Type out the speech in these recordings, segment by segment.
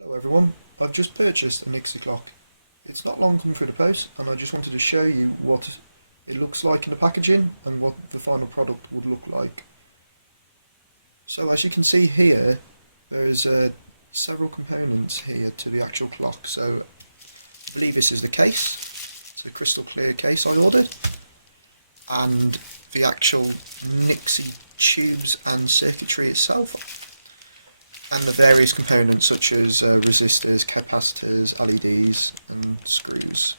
Hello everyone, I've just purchased a Nixie clock. It's not long come through the post and I just wanted to show you what it looks like in the packaging and what the final product would look like. So as you can see here, there's several components here to the actual clock. So I believe this is the case. It's a crystal clear case I ordered. And the actual Nixie tubes and circuitry itself. And the various components such as resistors, capacitors, LEDs and screws.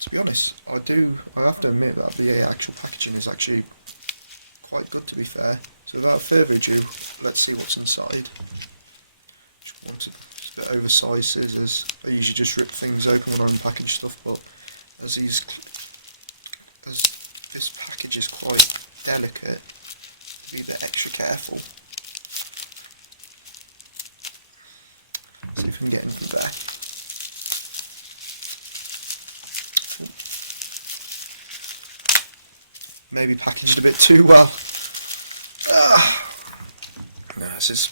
To be honest, I have to admit that the actual packaging is actually quite good, to be fair. So without further ado, let's see what's inside. Just wanted a bit oversized scissors. I usually just rip things open when I unpackage stuff, but as this package is quite delicate, be a bit extra careful. See if we can get anything there. Ooh. Maybe packaged a bit too well. No, this is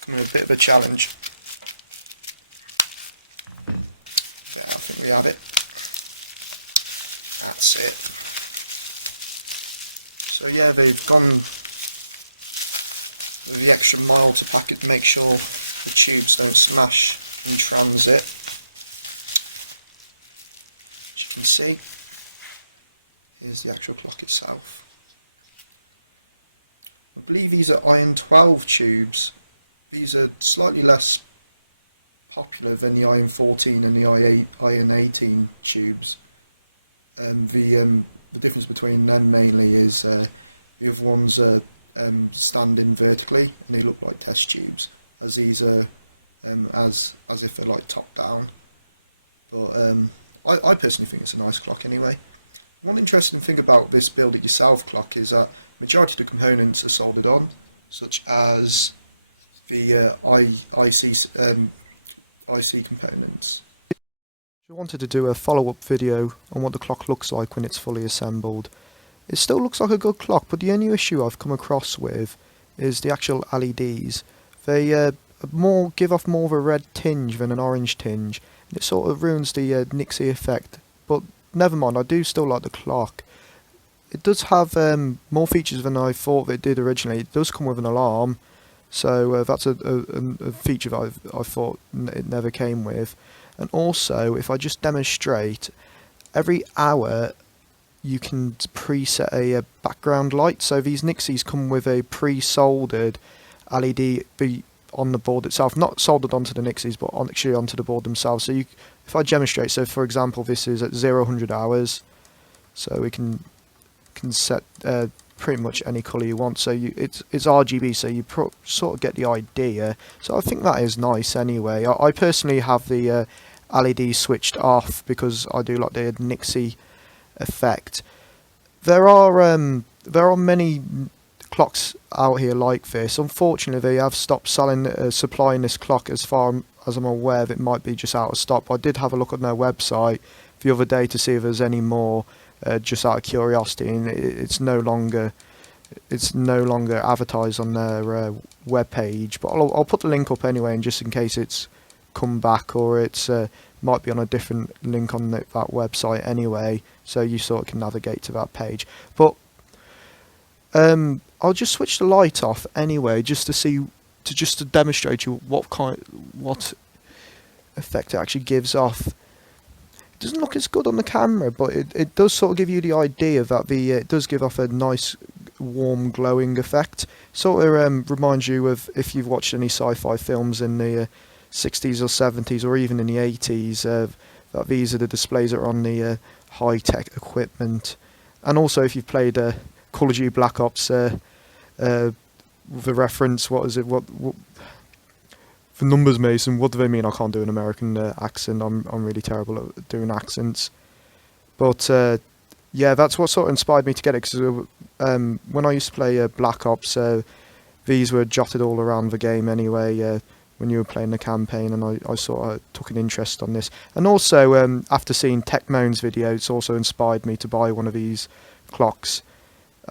becoming a bit of a challenge. There, I think we have it. That's it. So yeah, they've gone the extra mile to make sure the tubes don't smash in transit. As you can see, here's the actual clock itself. I believe these are IN-12 tubes. These are slightly less popular than the IN-14 and the IN-18 tubes. The difference between them mainly is the other ones are standing vertically and they look like test tubes, as these are as if they're like top down. But I personally think it's a nice clock anyway. One interesting thing about this build it yourself clock is that majority of the components are soldered on, such as the IC components. I wanted to do a follow-up video on what the clock looks like when it's fully assembled. It still looks like a good clock, but the only issue I've come across with is the actual LEDs. They give off more of a red tinge than an orange tinge, and it sort of ruins the Nixie effect. But never mind, I do still like the clock. It does have more features than I thought it did originally. It does come with an alarm, so that's a feature that I thought it never came with. And also, if I just demonstrate, every hour you can preset a background light. So these Nixies come with a pre-soldered LED on the board itself, not soldered onto the Nixies, but actually onto the board themselves. So if I demonstrate, so for example, this is at 0-100 hours, so we can set pretty much any colour you want. So it's RGB, so you sort of get the idea. So I think that is nice anyway. I personally have the LED switched off because I do like the Nixie effect. There are many clocks out here like this. Unfortunately, they have stopped supplying this clock. As far as I'm aware, it might be just out of stock. But I did have a look on their website the other day to see if there's any more, just out of curiosity, and it's no longer advertised on their web page. But I'll put the link up anyway, and just in case it's come back, or it's might be on a different link on that website anyway, so you sort of can navigate to that page. But I'll just switch the light off anyway, just to demonstrate you what effect it actually gives off. It doesn't look as good on the camera, but it does sort of give you the idea that it does give off a nice warm glowing effect. Sort of reminds you of if you've watched any sci-fi films in the 60s or 70s or even in the 80s, that these are the displays that are on the high-tech equipment. And also if you've played Call of Duty Black Ops, with a reference, what for numbers, Mason, what do they mean? I can't do an American accent. I'm really terrible at doing accents. But yeah, that's what sort of inspired me to get it, because when I used to play Black Ops, these were jotted all around the game anyway, when you were playing the campaign, and I sort of took an interest on this. And also, after seeing Techmoan's video, it's also inspired me to buy one of these clocks.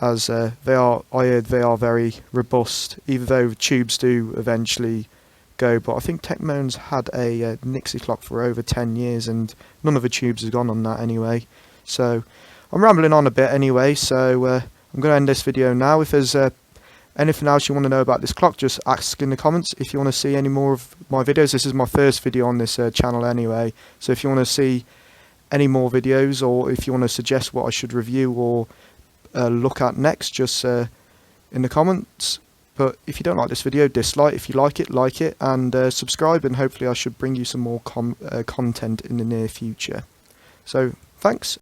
as I heard they are very robust, even though tubes do eventually go. But I think Techmoan's had a Nixie clock for over 10 years and none of the tubes have gone on that anyway. So I'm rambling on a bit anyway, so I'm going to end this video now. If there's anything else you want to know about this clock, just ask in the comments. If you want to see any more of my videos, this is my first video on this channel anyway, so if you want to see any more videos, or if you want to suggest what I should review or look at next, just in the comments. But if you don't like this video, dislike. If you like it, and subscribe, and hopefully I should bring you some more content in the near future. So thanks.